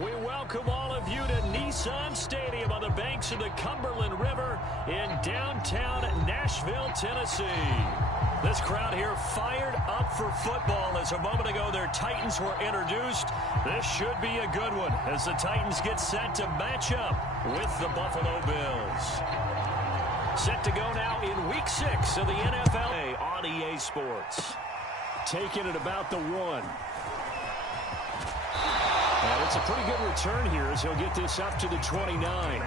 We welcome all of you to Nissan Stadium on the banks of the Cumberland River in downtown Nashville, Tennessee. This crowd here fired up for football as a moment ago their Titans were introduced. This should be a good one as the Titans get set to match up with the Buffalo Bills. Set to go now in Week 6 of the NFL on EA Sports. Taking it about the 1. And it's a pretty good return here as he'll get this up to the 29.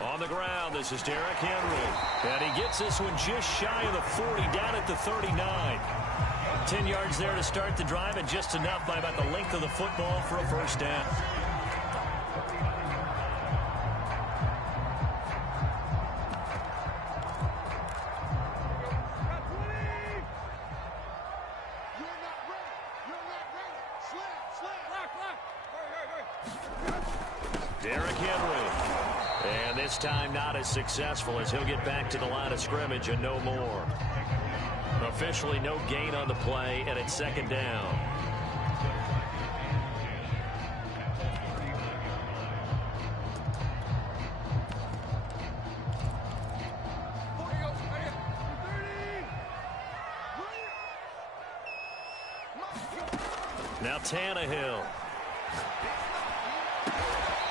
On the ground, this is Derrick Henry. And he gets this one just shy of the 40, down at the 39. 10 yards there to start the drive, and just enough by about the length of the football for a first down. Derrick Henry. And this time not as successful as he'll get back to the line of scrimmage and no more. Officially no gain on the play, and it's second down. Now Tannehill.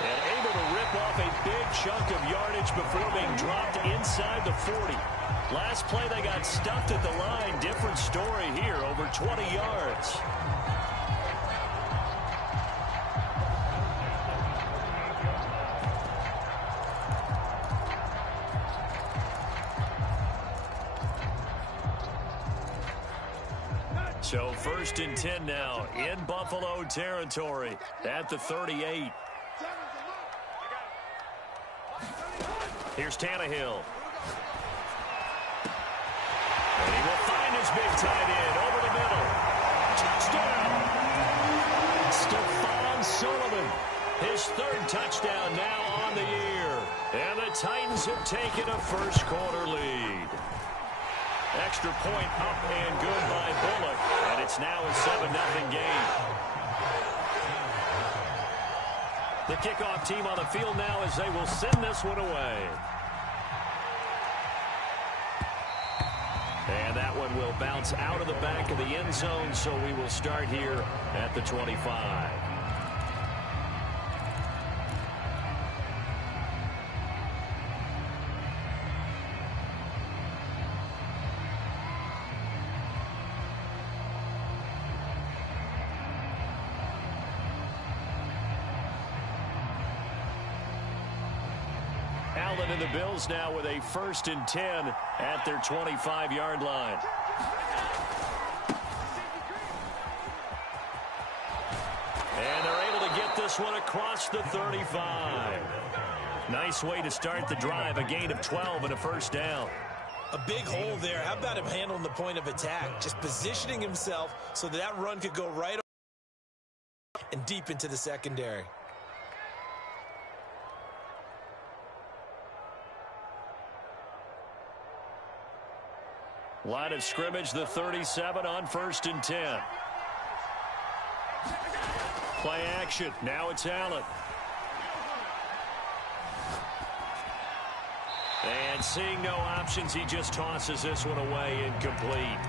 And able to rip off a big chunk of yardage before being dropped inside the 40. Last play, they got stuffed at the line. Different story here, over 20 yards. So first and 10 now in Buffalo territory at the 38. Here's Tannehill. And he will find his big tight end over the middle. Touchdown! Stephon Sullivan. His third touchdown now on the year. And the Titans have taken a first quarter lead. Extra point up and good by Bullock. And it's now a 7-0 game. The kickoff team on the field now as they will send this one away. And that one will bounce out of the back of the end zone, so we will start here at the 25. Allen and the Bills now with a first and 10 at their 25-yard line. And they're able to get this one across the 35. Nice way to start the drive, a gain of 12 and a first down. A big hole there. How about him handling the point of attack? Just positioning himself so that run could go right and deep into the secondary. Line of scrimmage, the 37 on first and 10. Play action. Now it's Allen. And seeing no options, he just tosses this one away incomplete.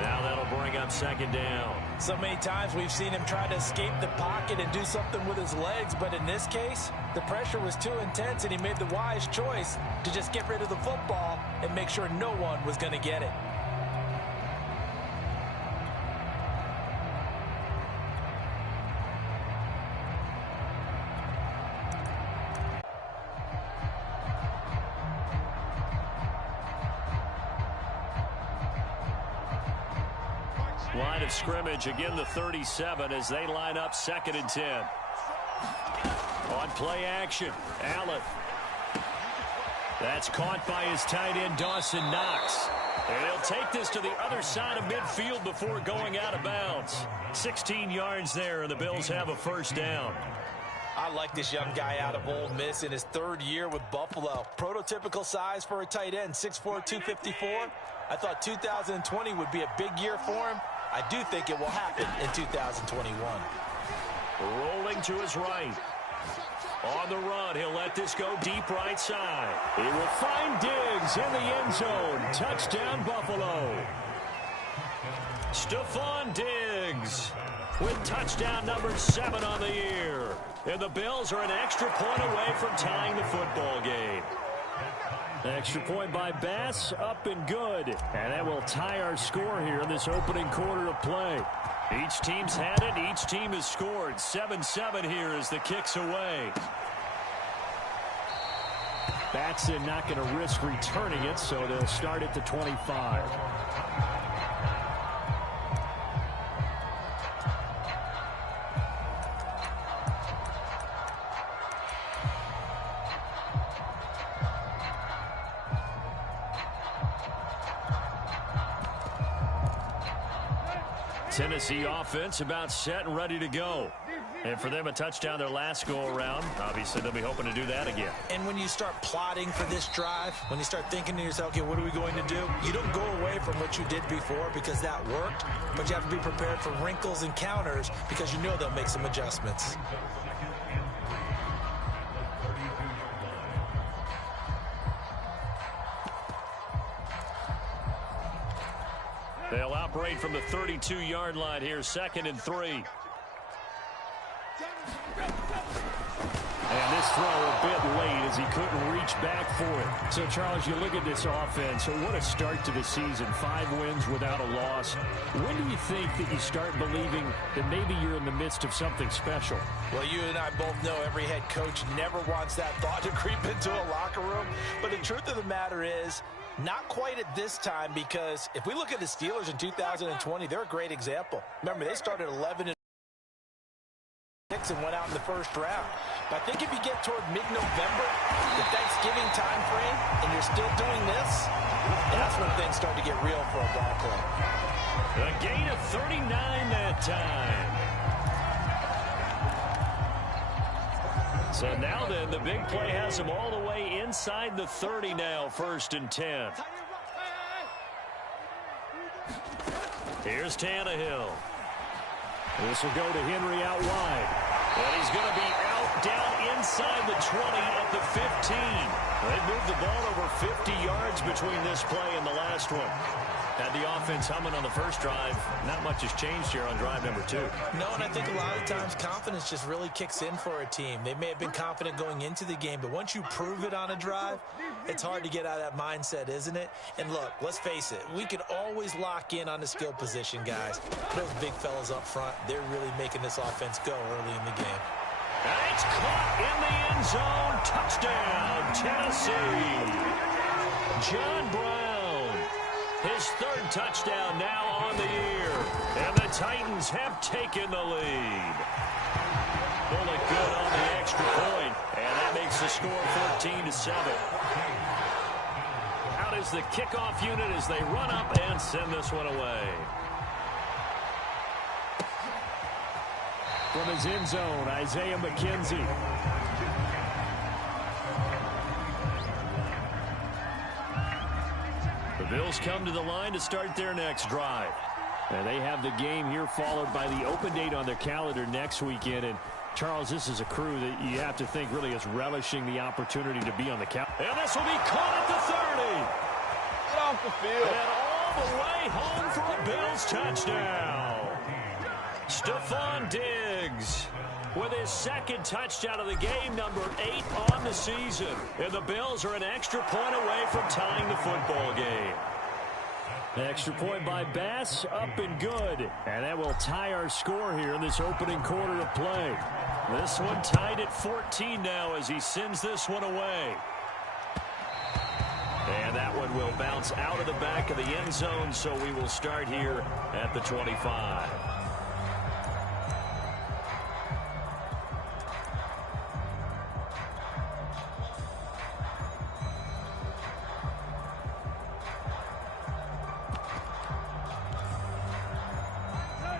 Now that'll bring up second down. So many times we've seen him try to escape the pocket and do something with his legs, but in this case, the pressure was too intense and he made the wise choice to just get rid of the football and make sure no one was going to get it. Line of scrimmage, again the 37 as they line up second and 10. On play action, Allen. That's caught by his tight end, Dawson Knox. And he'll take this to the other side of midfield before going out of bounds. 16 yards there, and the Bills have a first down. I like this young guy out of Ole Miss in his third year with Buffalo. Prototypical size for a tight end, 6'4", 254. I thought 2020 would be a big year for him. I do think it will happen in 2021. Rolling to his right. On the run, he'll let this go deep right side. He will find Diggs in the end zone. Touchdown, Buffalo. Stephon Diggs with touchdown number 7 on the year. And the Bills are an extra point away from tying the football game. Extra point by Bass, up and good. And that will tie our score here in this opening quarter of play. Each team's had it. Each team has scored. 7-7 here as the kick's away. Batson not going to risk returning it, so they'll start at the 25. Tennessee offense about set and ready to go. And for them, a touchdown their last go-around. Obviously, they'll be hoping to do that again. And when you start plotting for this drive, when you start thinking to yourself, okay, what are we going to do? You don't go away from what you did before because that worked, but you have to be prepared for wrinkles and counters because you know they'll make some adjustments. They'll operate from the 32-yard line here, 2nd and 3. And this throw a bit late as he couldn't reach back for it. So, Charles, you look at this offense, what a start to the season. 5 wins without a loss. When do you think that you start believing that maybe you're in the midst of something special? Well, you and I both know every head coach never wants that thought to creep into a locker room. But the truth of the matter is, not quite at this time, because if we look at the Steelers in 2020, they're a great example. Remember, they started 11-6 and went out in the first round. But I think if you get toward mid-November, the Thanksgiving time frame, and you're still doing this, that's when things start to get real for a ball club. A gain of 39 that time. So now then, the big play has him all the way inside the 30 now, 1st and 10. Here's Tannehill. This will go to Henry out wide. And he's going to be out down inside the 20 at the 15. They moved the ball over 50 yards between this play and the last one. Had the offense humming on the first drive. Not much has changed here on drive number 2. No, and I think a lot of times confidence just really kicks in for a team. They may have been confident going into the game, but once you prove it on a drive, it's hard to get out of that mindset, isn't it? And look, let's face it, we can always lock in on the skill position, guys. Those big fellas up front, they're really making this offense go early in the game. And it's caught in the end zone. Touchdown, Tennessee. John Brown, his 3rd touchdown now on the year. And the Titans have taken the lead. Bullet good on the extra point. And that makes the score 14-7. Out is the kickoff unit as they run up and send this one away. From his end zone, Isaiah McKenzie. The Bills come to the line to start their next drive. And they have the game here followed by the open date on their calendar next weekend. And, Charles, this is a crew that you have to think really is relishing the opportunity to be on the calendar. And this will be caught at the 30. Get off the field. And all the way home for a Bills touchdown. Stephon Diggs with his 2nd touchdown of the game, number 8 on the season. And the Bills are an extra point away from tying the football game. Extra point by Bass, up and good. And that will tie our score here in this opening quarter of play. This one tied at 14 now as he sends this one away. And that one will bounce out of the back of the end zone, so we will start here at the 25.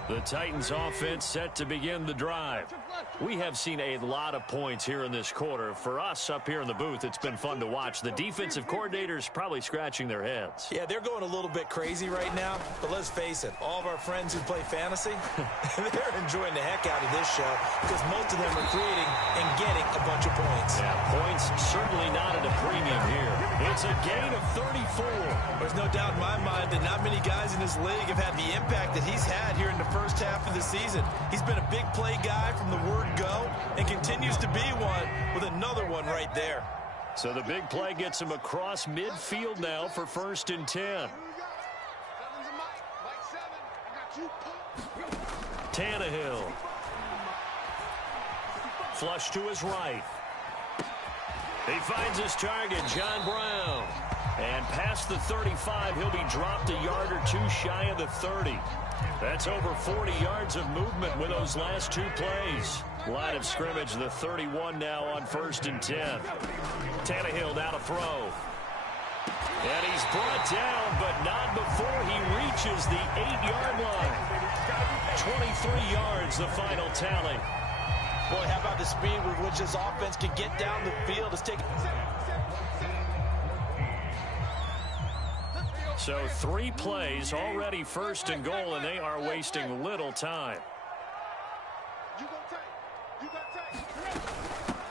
The Titans offense set to begin the drive. We have seen a lot of points here in this quarter. For us up here in the booth, it's been fun to watch. The defensive coordinators probably scratching their heads. Yeah, they're going a little bit crazy right now, but let's face it, all of our friends who play fantasy, they're enjoying the heck out of this show because most of them are creating and getting a bunch of points. Yeah, points certainly not at a premium here. It's a gain of 34. There's no doubt in my mind that not many guys in this league have had the impact that he's had here in the first half of the season. He's been a big play guy from the word go and continues to be one with another one right there. So the big play gets him across midfield now for 1st and 10. Tannehill. Flush to his right. He finds his target, John Brown. And past the 35, he'll be dropped a yard or two shy of the 30. That's over 40 yards of movement with those last two plays. Line of scrimmage, the 31 now on 1st and 10. Tannehill now to throw. And he's brought down, but not before he reaches the 8-yard line. 23 yards, the final tally. Boy, how about the speed with which this offense can get down the field? It's taking... So 3 plays, already 1st and goal, and they are wasting little time.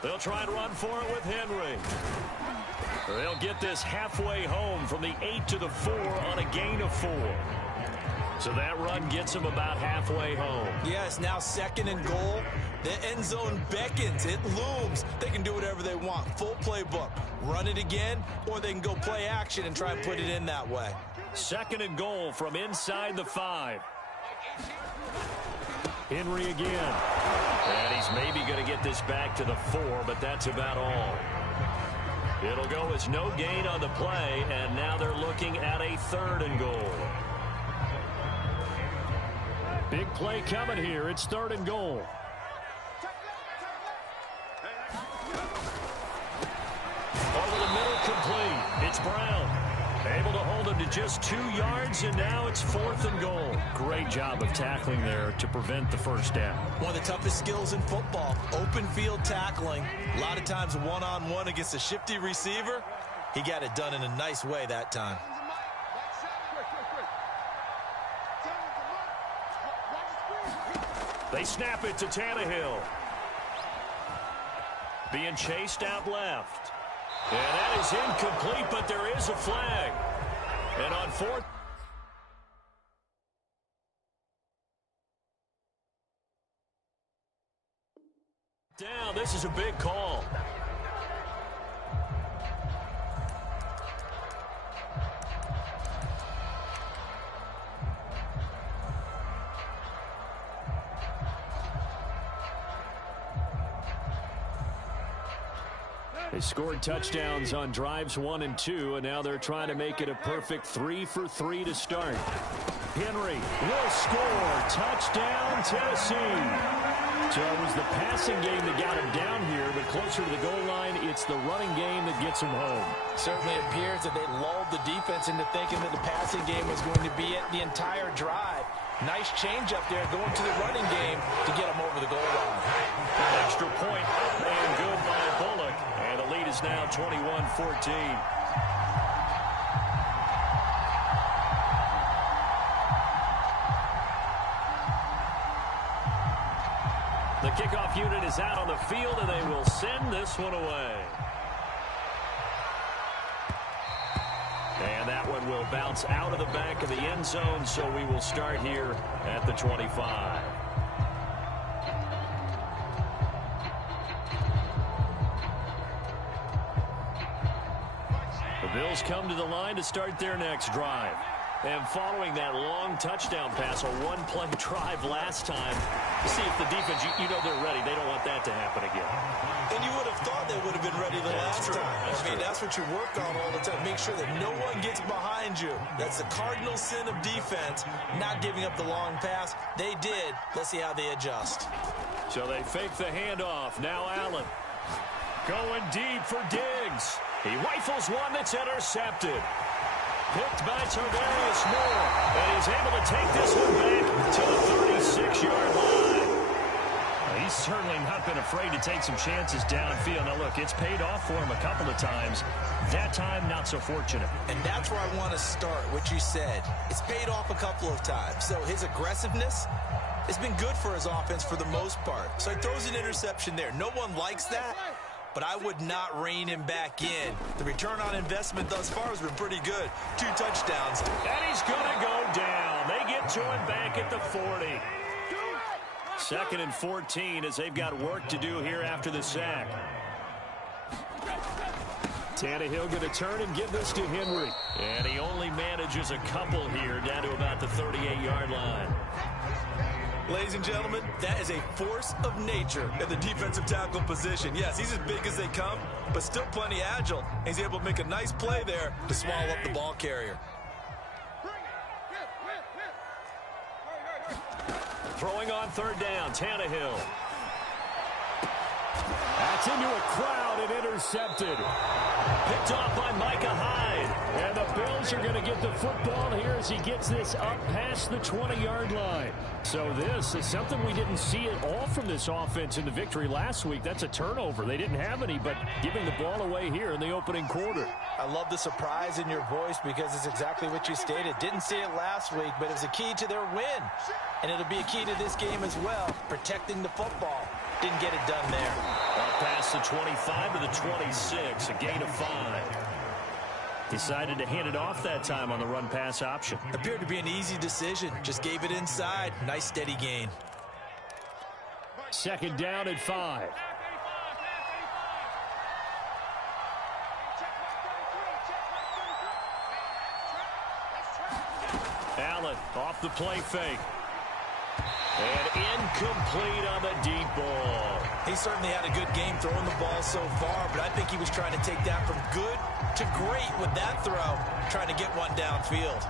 They'll try and run for it with Henry. They'll get this halfway home from the 8 to the 4 on a gain of 4. So that run gets them about halfway home. Yeah, it's now 2nd and goal. The end zone beckons. It looms. They can do whatever they want. Full playbook. Run it again, or they can go play action and try and put it in that way. 2nd and goal from inside the 5. Henry again. And he's maybe going to get this back to the 4, but that's about all. It'll go as no gain on the play, and now they're looking at a 3rd and goal. Big play coming here. It's 3rd and goal. Over the middle, complete. It's Brown. Able to hold him to just 2 yards, and now it's 4th and goal. Great job of tackling there to prevent the first down. One of the toughest skills in football, open field tackling. A lot of times one-on-one against a shifty receiver. He got it done in a nice way that time. They snap it to Tannehill. Being chased out left. And that is incomplete, but there is a flag. And on 4th down, this is a big call. They scored touchdowns on drives 1 and 2, and now they're trying to make it a perfect 3 for 3 to start. Henry will score. Touchdown, Tennessee. So it was the passing game that got him down here, but closer to the goal line, it's the running game that gets him home. Certainly appears that they lulled the defense into thinking that the passing game was going to be it the entire drive. Nice change up there going to the running game to get him over the goal line. Extra point and good by Bullock. And the lead is now 21-14. The kickoff unit is out on the field, and they will send this one away. And that one will bounce out of the back of the end zone, so we will start here at the 25. The Bills come to the line to start their next drive. And following that long touchdown pass, a one-play drive last time, to see if the defense, you know they're ready. They don't want that to happen again. And you would have thought they would have been ready the last time. That's what you work on all the time. Make sure that no one gets behind you. That's the cardinal sin of defense, not giving up the long pass. They did. Let's see how they adjust. So they fake the handoff. Now Allen going deep for Diggs. He rifles one that's intercepted. Picked by Tarvarius Moore, and he's able to take this one back to the 36. been afraid to take some chances downfield. Now, look, it's paid off for him a couple of times. That time, not so fortunate. And that's where I want to start, what you said. It's paid off a couple of times. So his aggressiveness has been good for his offense for the most part. So he throws an interception there. No one likes that, but I would not rein him back in. The return on investment thus far has been pretty good. 2 touchdowns. And he's going to go down. They get to him back at the 40. 2nd and 14 as they've got work to do here after the sack. Tannehill going to turn and give this to Henry. And he only manages a couple here down to about the 38-yard line. Ladies and gentlemen, that is a force of nature in the defensive tackle position. Yes, he's as big as they come, but still plenty agile. He's able to make a nice play there to swallow up the ball carrier. Throwing on 3rd down, Tannehill. That's into a crowd and intercepted. Picked off by Micah Hyde. And the Bills are going to get the football here as he gets this up past the 20-yard line. So this is something we didn't see at all from this offense in the victory last week. That's a turnover. They didn't have any, but giving the ball away here in the opening quarter. I love the surprise in your voice because it's exactly what you stated. Didn't see it last week, but it was a key to their win. And it'll be a key to this game as well, protecting the football. Didn't get it done there. Up past the 25 to the 26, a gain of 5. Decided to hand it off that time on the run-pass option. Appeared to be an easy decision. Just gave it inside. Nice steady gain. 2nd down at 5. Allen off the play fake. And incomplete on the deep ball. He certainly had a good game throwing the ball so far, but I think he was trying to take that from good to great with that throw, trying to get one downfield.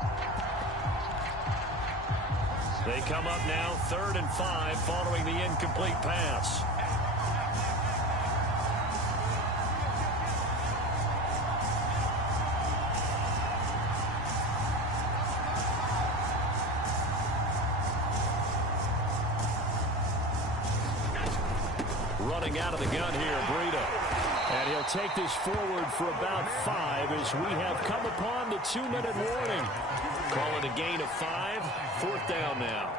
They come up now 3rd and 5 following the incomplete pass. Running out of the gun here, Breida. And he'll take this forward for about 5 as we have come upon the 2-minute warning. Call it a gain of 5. 4th down now.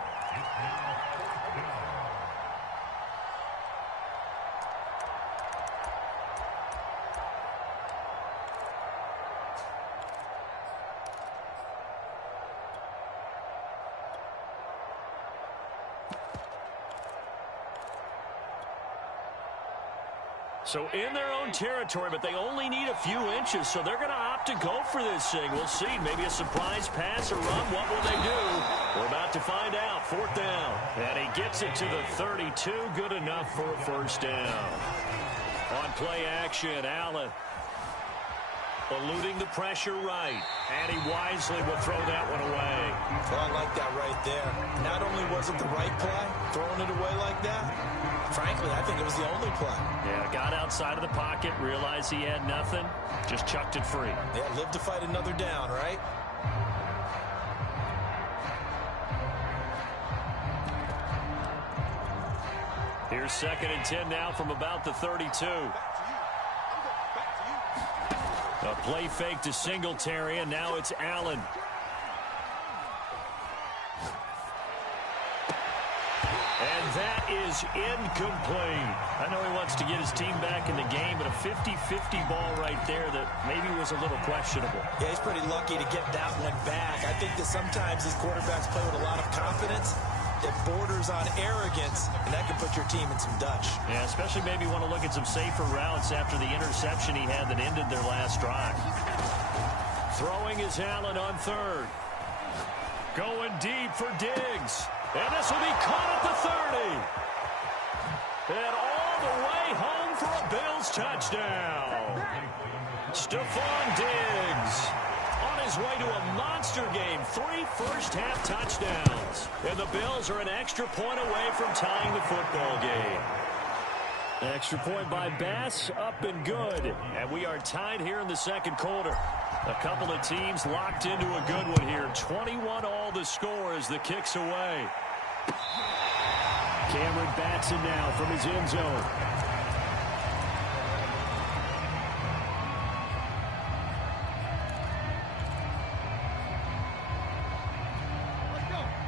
So in their own territory, but they only need a few inches, so they're going to opt to go for this thing. We'll see. Maybe a surprise pass or run. What will they do? We're about to find out. 4th down. And he gets it to the 32. Good enough for a 1st down. On play action, Allen. Eluding the pressure right. And he wisely will throw that one away. Well, I like that right there. Not only was it the right play, throwing it away like that, frankly, I think it was the only play. Yeah, got outside of the pocket, realized he had nothing, just chucked it free. Yeah, live to fight another down, right? Here's 2nd and 10 now from about the 32. A play fake to Singletary, and now it's Allen. And that is incomplete. I know he wants to get his team back in the game, but a 50-50 ball right there that maybe was a little questionable. Yeah, he's pretty lucky to get that one back. I think that sometimes these quarterbacks play with a lot of confidence. It borders on arrogance, and that can put your team in some Dutch. Yeah, especially maybe want to look at some safer routes after the interception he had that ended their last drive. Throwing is Allen on 3rd. Going deep for Diggs. And this will be caught at the 30. And all the way home for a Bills touchdown. Stephon Diggs on his way to a monster game. 3 first-half touchdowns. And the Bills are an extra point away from tying the football game. Extra point by Bass, up and good. And we are tied here in the 2nd quarter. A couple of teams locked into a good one here. 21 all the score as the kick's away. Cameron Batson now from his end zone.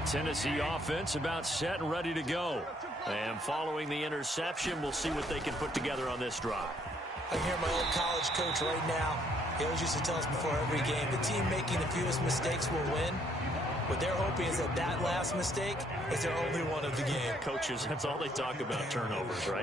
Tennessee offense about set and ready to go. And following the interception, we'll see what they can put together on this drive. I hear my old college coach right now. He always used to tell us before every game, the team making the fewest mistakes will win. What they're hoping is that last mistake is their only one of the game. Coaches, that's all they talk about, turnovers, right?